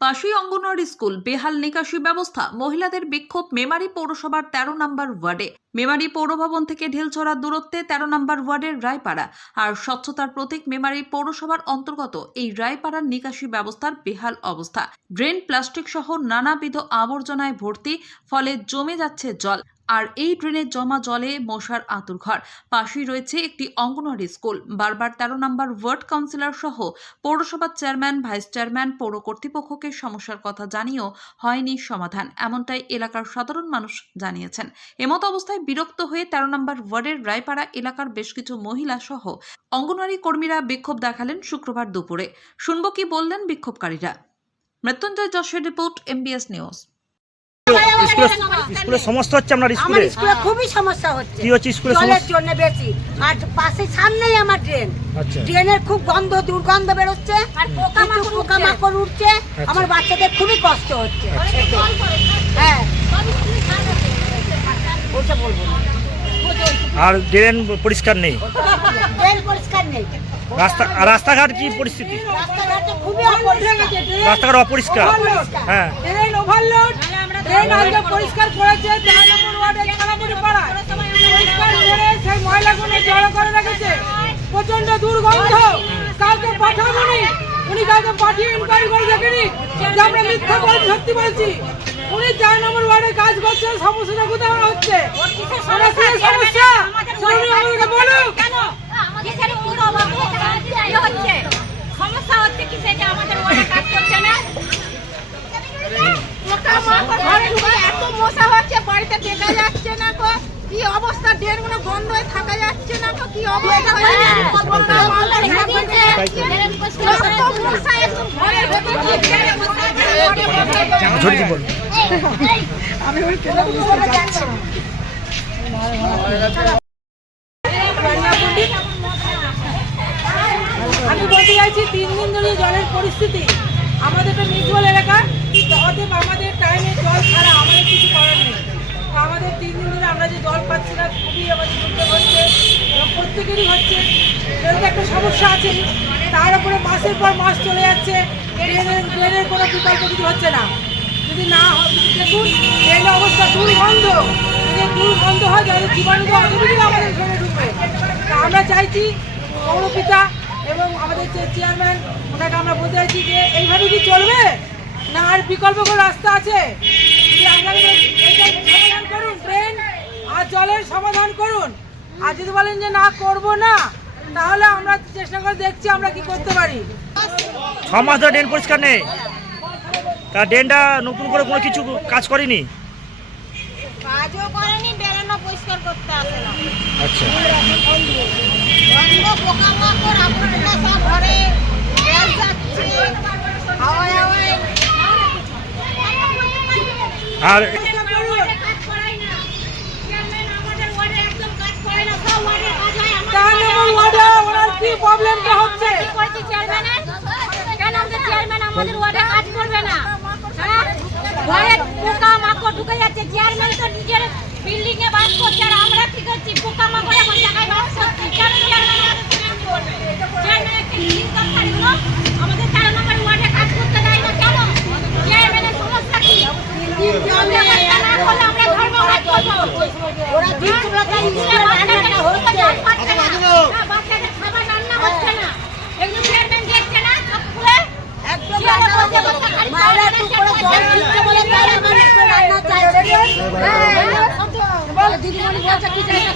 পাশুই anganwadi school বেহাল নিকাশি ব্যবস্থা, মহিলাদের বিক্ষোভ মেমারি পৌরসভার 13 নম্বর ওয়ার্ডে। মেমারি পৌরভবন থেকে ঢিলছড়ার দূরত্বে 13 নম্বর ওয়ার্ডের রায়পাড়া। আর স্বচ্ছতার প্রতীক মেমারি পৌরসভার অন্তর্গত এই রায়পাড়ার নিকাশি ব্যবস্থার বেহাল অবস্থা। ড্রেন প্লাস্টিক সহ নানাবিধ আবর্জনায় ভর্তি, ফলে জমে যাচ্ছে জল। আর এই ড্রেনের জমা জলে মশার আঁতুড়ঘর। পাশেই রয়েছে একটি অঙ্গনওয়াড়ি স্কুল। বারবার 13 নম্বর ওয়ার্ড কাউন্সিলর সহ পৌরসভার চেয়ারম্যান, ভাইস চেয়ারম্যান, পৌর কর্তৃপক্ষকে সমস্যার কথা জানিয়েও হয়নি সমাধান, এমনটাই এলাকার সাধারণ মানুষ জানিয়েছেন। এমত অবস্থায় বিরক্ত হয়ে 13 নম্বর ওয়ার্ডের রায়পাড়া এলাকার বেশ কিছু মহিলা সহ অঙ্গনওয়াড়ি কর্মীরা বিক্ষোভ দেখালেন শুক্রবার দুপুরে। শুনব কি বললেন বিক্ষোভকারীরা। মৃত্যুঞ্জয় যশের রিপোর্ট, MBS নিউজ। স্কুলে সমস্যা হচ্ছে আপনার স্কুলে? স্কুলে খুবই সমস্যা হচ্ছে। কি হচ্ছে স্কুলে? জলের জন্য বেশি, আর পাশে সামনেই আমার ড্রেন। আচ্ছা। ড্রেনের খুব গন্ধ, দুর্গন্ধ বেরোচ্ছে, আর পোকামাকড় উঠছে। আমার বাচ্চাদের খুবই কষ্ট হচ্ছে। হ্যাঁ, ওটা বলবো না। আর ড্রেন পরিষ্কার নেই? ড্রেন পরিষ্কার নেই। রাস্তাঘাট কি পরিস্থিতি? রাস্তাঘাট খুবই অপরিষ্কার। রাস্তাঘাট অপরিষ্কার। হ্যাঁ, ড্রেন ওভারলোড। ড্রেন আজকে পরিষ্কার করেছে 4 নম্বর ওয়ার্ডে খানাপুরি পাড়া। পরিষ্কার করে সেই ময়লাগুলো জড়ো করে রেখেছে। প্রচন্ড দুর্গন্ধ। কাউকে পাঠাবনি, উনি কাউকে পাঠিয়ে ইনকোয়ারি করে দেখেনি যে আমরা মিথ্যা বলছি, সত্যি বলছি। উনি 4 নম্বর ওয়ার্ডে কাজ করছে, সমস্যাটা কোথায় হচ্ছে? সমস্যা আমাদেরকে বলুন। সমস্যা হচ্ছে কি, যে আমাদের ওয়ার্ডে কাজ করছে না, এত মশা হচ্ছে, বাড়িতে টেকা যাচ্ছে না। কি অবস্থা, ড্রেনগুলো বন্ধ হয়ে থাকা যাচ্ছে না। কি অবস্থা, আমি বলতে চাইছি 3 দিন ধরে জলের পরিস্থিতি আমাদের তো মিউনিসিপাল এলাকা, অতএব আমাদের টাইমে জল ছাড়া আমাদের কিছু করার নেই। আমাদের 3 দিন ধরে আমরা যে জল পাচ্ছি না, খুবই আমাদের দুর্যোগ হচ্ছে, প্রত্যেকেরই হচ্ছে। এরকম একটা সমস্যা আছে। তার উপরে মাসের পর মাস চলে যাচ্ছে, ড্রেনের কোনো বিকল্প কিছু হচ্ছে না। যদি না দেখুন ড্রেনের অবস্থা দুর্গন্ধ, যদি দুর্গন্ধ হয় তাহলে জীবাণু অটোমেটিক আমাদের শরীরে ঢুকবে। তা আমরা চাইছি পৌরপিতা এবং আমাদের যে চেয়ারম্যান, ওনাকে আমরা বলতে চাইছি যে এইভাবে কি চলবে না, আর বিকল্প কোনো রাস্তা আছে? যদি আপনারা সমাধান করুন, ড্রেন আর জলের সমাধান করুন। আর যদি বলেন যে না করব না, তাহলে আমরা চেষ্টা করে দেখছি আমরা কি করতে পারি। 6 মাস ধরে ড্রেন পরিষ্কার নেই। তা ড্রেনটা নতুন করে কোনো কিছু কাজ করেনি? কাজও করেনি, বেড়ানো পরিষ্কার করতে আসে না। আচ্ছা। পোকামাকড় আবর্জনা সব ঘরে গ্যাস যাচ্ছে, হাওয়ায় হাওয়ায়। আর কাজ করাই না, চেয়ারম্যান আমাদের ওয়ার্ডে একদম কাজ করে না। সব ওয়ার্ডে কাজ হয়, 4 নম্বর ওয়ার্ডে ওনার কি প্রবলেমটা হচ্ছে? কি করছে চেয়ারম্যানের? কেন আমাদের চেয়ারম্যান আমাদের ওয়ার্ডে কাজ করবে না? হ্যাঁ, ঘরে পোকামাকড় ঢুকে যাচ্ছে। চেয়ারম্যান তো নিজের বিল্ডিং এ বাস করছে, আর আমরা কি করছি? পোকামাকড় এমন জায়গায় বাস করছি। কেন চেয়ারম্যান আমাদের সঙ্গে করবে? চেয়ারম্যান একটা ইনকাম থাকলো, আমাদের 4 নম্বর ওয়ার্ডে কাজ করতে দেয় না কেন? চেয়ারম্যানের সমস্যা কি? জল ব্যবস্থা না করলে আমরা ধর্মঘট করবো। ওরা দিনগুলোতে বাচ্চাদের খাবার রান্না হচ্ছে না, এগুলো চেয়ারম্যান দেখছে না। সব খুলে একদম মায়েরা একটু করে জল দিচ্ছে বলে তারা মানুষকে রান্না চাইছে। দিদিমণি বলছে কি চাইছে